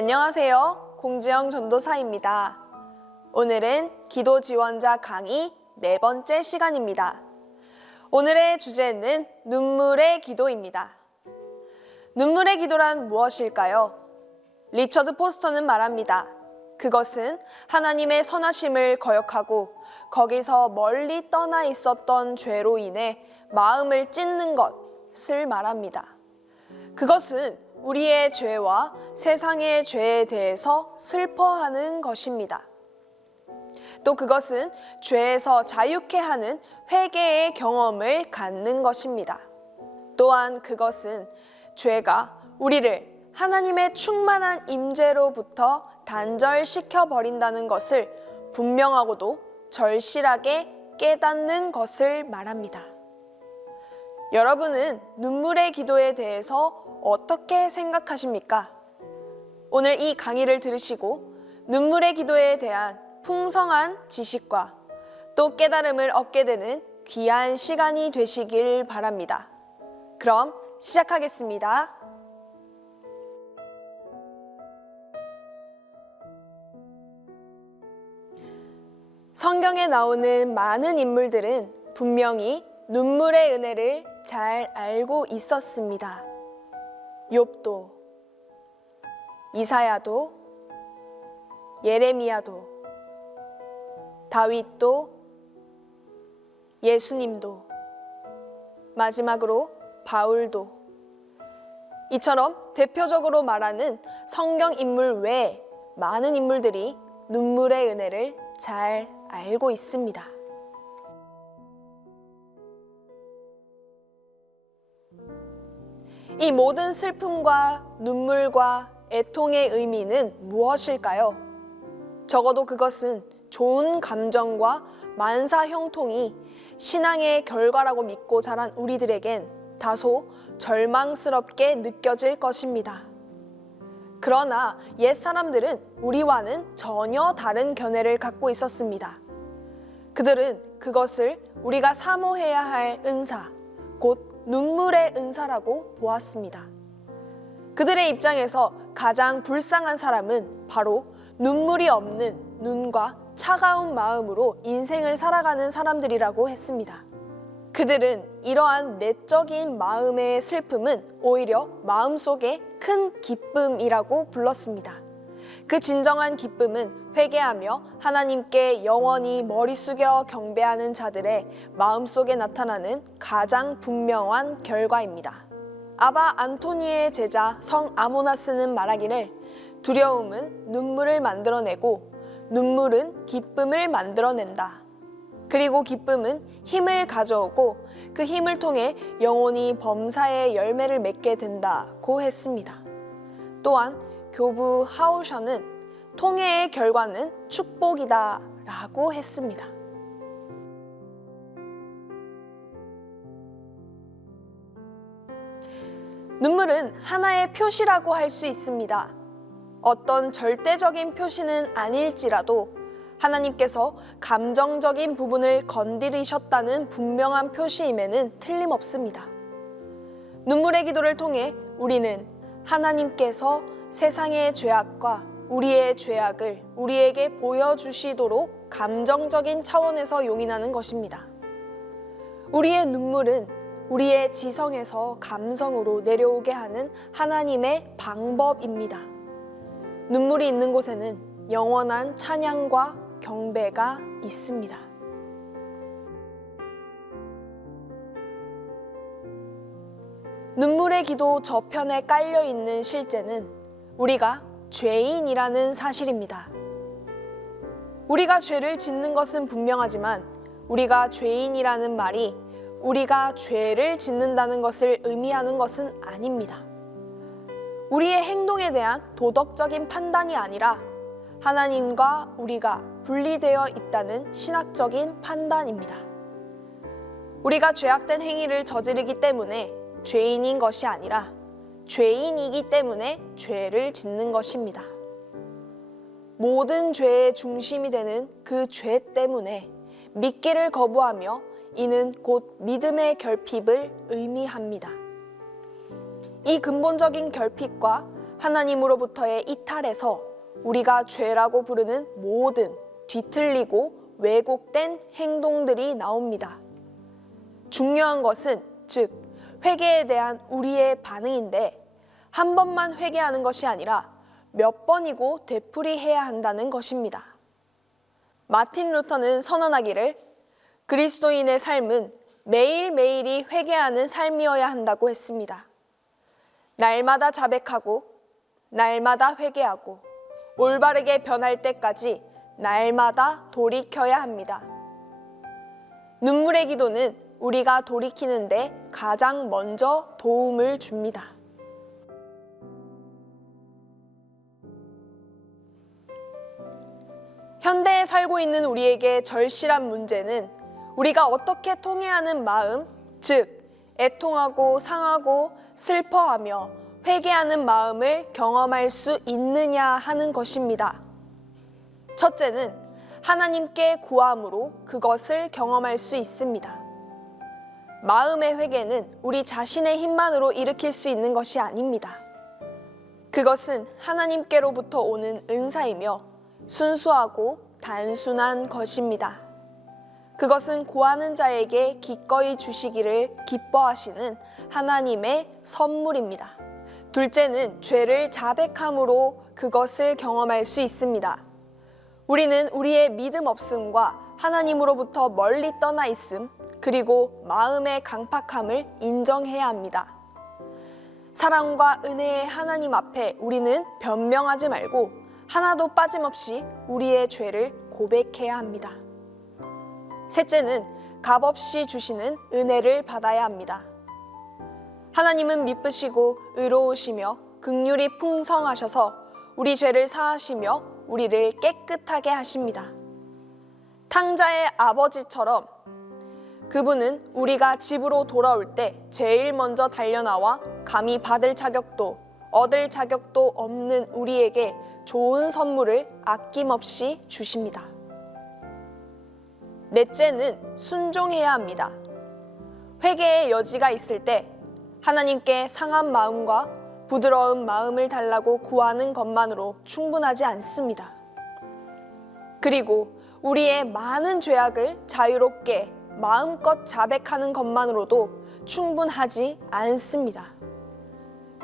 안녕하세요. 공지영 전도사입니다. 오늘은 기도 지원자 강의 4번째 시간입니다. 오늘의 주제는 눈물의 기도입니다. 눈물의 기도란 무엇일까요? 리처드 포스터는 말합니다. 그것은 하나님의 선하심을 거역하고 거기서 멀리 떠나 있었던 죄로 인해 마음을 찢는 것을 말합니다. 그것은 우리의 죄와 세상의 죄에 대해서 슬퍼하는 것입니다. 또 그것은 죄에서 자유케 하는 회개의 경험을 갖는 것입니다. 또한 그것은 죄가 우리를 하나님의 충만한 임재로부터 단절시켜 버린다는 것을 분명하고도 절실하게 깨닫는 것을 말합니다. 여러분은 눈물의 기도에 대해서 어떻게 생각하십니까? 오늘 이 강의를 들으시고 눈물의 기도에 대한 풍성한 지식과 또 깨달음을 얻게 되는 귀한 시간이 되시길 바랍니다. 그럼 시작하겠습니다. 성경에 나오는 많은 인물들은 분명히 눈물의 은혜를 잘 알고 있었습니다. 욥도, 이사야도, 예레미야도, 다윗도, 예수님도, 마지막으로 바울도, 이처럼 대표적으로 말하는 성경 인물 외에 많은 인물들이 눈물의 은혜를 잘 알고 있습니다. 이 모든 슬픔과 눈물과 애통의 의미는 무엇일까요? 적어도 그것은 좋은 감정과 만사 형통이 신앙의 결과라고 믿고 자란 우리들에겐 다소 절망스럽게 느껴질 것입니다. 그러나 옛 사람들은 우리와는 전혀 다른 견해를 갖고 있었습니다. 그들은 그것을 우리가 사모해야 할 은사, 곧 눈물의 은사라고 보았습니다. 그들의 입장에서 가장 불쌍한 사람은 바로 눈물이 없는 눈과 차가운 마음으로 인생을 살아가는 사람들이라고 했습니다. 그들은 이러한 내적인 마음의 슬픔은 오히려 마음속의 큰 기쁨이라고 불렀습니다. 그 진정한 기쁨은 회개하며 하나님께 영원히 머리 숙여 경배하는 자들의 마음속에 나타나는 가장 분명한 결과입니다. 아바 안토니의 제자 성 아모나스는 말하기를 두려움은 눈물을 만들어내고 눈물은 기쁨을 만들어낸다. 그리고 기쁨은 힘을 가져오고 그 힘을 통해 영혼이 범사의 열매를 맺게 된다고 했습니다. 또한 교부 하우샤는 통회의 결과는 축복이다 라고 했습니다. 눈물은 하나의 표시라고 할 수 있습니다. 어떤 절대적인 표시는 아닐지라도 하나님께서 감정적인 부분을 건드리셨다는 분명한 표시임에는 틀림없습니다. 눈물의 기도를 통해 우리는 하나님께서 세상의 죄악과 우리의 죄악을 우리에게 보여주시도록 감정적인 차원에서 용인하는 것입니다. 우리의 눈물은 우리의 지성에서 감성으로 내려오게 하는 하나님의 방법입니다. 눈물이 있는 곳에는 영원한 찬양과 경배가 있습니다. 눈물의 기도 저편에 깔려 있는 실제는 우리가 죄인이라는 사실입니다. 우리가 죄를 짓는 것은 분명하지만 우리가 죄인이라는 말이 우리가 죄를 짓는다는 것을 의미하는 것은 아닙니다. 우리의 행동에 대한 도덕적인 판단이 아니라 하나님과 우리가 분리되어 있다는 신학적인 판단입니다. 우리가 죄악된 행위를 저지르기 때문에 죄인인 것이 아니라 죄인이기 때문에 죄를 짓는 것입니다. 모든 죄의 중심이 되는 그 죄 때문에 믿기를 거부하며 이는 곧 믿음의 결핍을 의미합니다. 이 근본적인 결핍과 하나님으로부터의 이탈에서 우리가 죄라고 부르는 모든 뒤틀리고 왜곡된 행동들이 나옵니다. 중요한 것은 즉 회개에 대한 우리의 반응인데 한 번만 회개하는 것이 아니라 몇 번이고 되풀이해야 한다는 것입니다. 마틴 루터는 선언하기를 그리스도인의 삶은 매일매일이 회개하는 삶이어야 한다고 했습니다. 날마다 자백하고 날마다 회개하고 올바르게 변할 때까지 날마다 돌이켜야 합니다. 눈물의 기도는 우리가 돌이키는데 가장 먼저 도움을 줍니다. 현대에 살고 있는 우리에게 절실한 문제는 우리가 어떻게 통회하는 마음, 즉 애통하고 상하고 슬퍼하며 회개하는 마음을 경험할 수 있느냐 하는 것입니다. 첫째는 하나님께 구함으로 그것을 경험할 수 있습니다. 마음의 회개는 우리 자신의 힘만으로 일으킬 수 있는 것이 아닙니다. 그것은 하나님께로부터 오는 은사이며 순수하고 단순한 것입니다. 그것은 구하는 자에게 기꺼이 주시기를 기뻐하시는 하나님의 선물입니다. 둘째는 죄를 자백함으로 그것을 경험할 수 있습니다. 우리는 우리의 믿음 없음과 하나님으로부터 멀리 떠나 있음, 그리고 마음의 강팍함을 인정해야 합니다. 사랑과 은혜의 하나님 앞에 우리는 변명하지 말고 하나도 빠짐없이 우리의 죄를 고백해야 합니다. 셋째는 값없이 주시는 은혜를 받아야 합니다. 하나님은 미쁘시고 의로우시며 긍휼이 풍성하셔서 우리 죄를 사하시며 우리를 깨끗하게 하십니다. 탕자의 아버지처럼 그분은 우리가 집으로 돌아올 때 제일 먼저 달려나와 감히 받을 자격도 얻을 자격도 없는 우리에게 좋은 선물을 아낌없이 주십니다. 넷째는 순종해야 합니다. 회개의 여지가 있을 때 하나님께 상한 마음과 부드러운 마음을 달라고 구하는 것만으로 충분하지 않습니다. 그리고 우리의 많은 죄악을 자유롭게 마음껏 자백하는 것만으로도 충분하지 않습니다.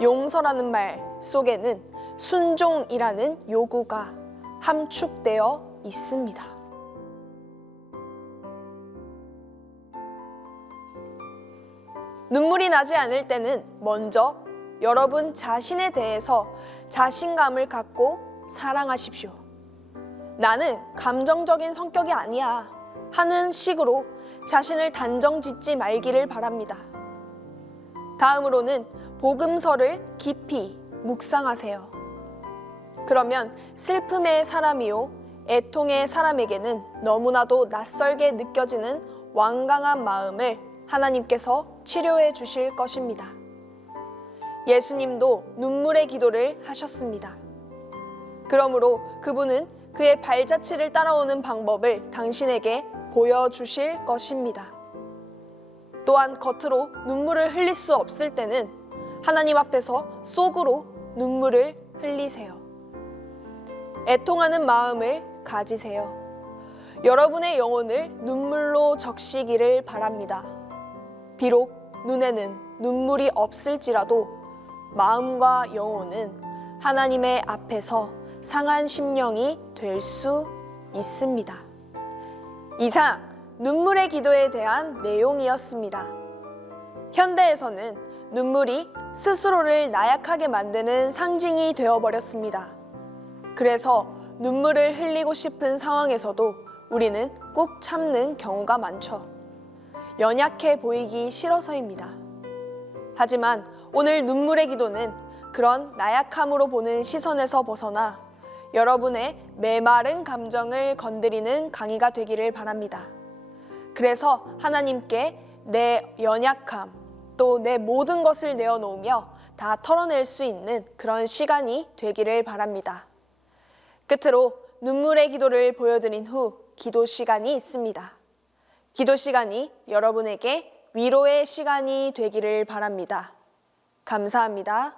용서라는 말 속에는 순종이라는 요구가 함축되어 있습니다. 눈물이 나지 않을 때는 먼저 여러분 자신에 대해서 자신감을 갖고 사랑하십시오. 나는 감정적인 성격이 아니야 하는 식으로 자신을 단정 짓지 말기를 바랍니다. 다음으로는 복음서를 깊이 묵상하세요. 그러면 슬픔의 사람이요 애통의 사람에게는 너무나도 낯설게 느껴지는 완강한 마음을 하나님께서 치료해 주실 것입니다. 예수님도 눈물의 기도를 하셨습니다. 그러므로 그분은 그의 발자취를 따라오는 방법을 당신에게 보여주실 것입니다. 또한 겉으로 눈물을 흘릴 수 없을 때는 하나님 앞에서 속으로 눈물을 흘리세요. 애통하는 마음을 가지세요. 여러분의 영혼을 눈물로 적시기를 바랍니다. 비록 눈에는 눈물이 없을지라도 마음과 영혼은 하나님의 앞에서 상한 심령이 될 수 있습니다. 이상 눈물의 기도에 대한 내용이었습니다. 현대에서는 눈물이 스스로를 나약하게 만드는 상징이 되어버렸습니다. 그래서 눈물을 흘리고 싶은 상황에서도 우리는 꾹 참는 경우가 많죠. 연약해 보이기 싫어서입니다. 하지만 오늘 눈물의 기도는 그런 나약함으로 보는 시선에서 벗어나 여러분의 메마른 감정을 건드리는 강의가 되기를 바랍니다. 그래서 하나님께 내 연약함, 또 내 모든 것을 내어놓으며 다 털어낼 수 있는 그런 시간이 되기를 바랍니다. 끝으로 눈물의 기도를 보여드린 후 기도 시간이 있습니다. 기도 시간이 여러분에게 위로의 시간이 되기를 바랍니다. 감사합니다.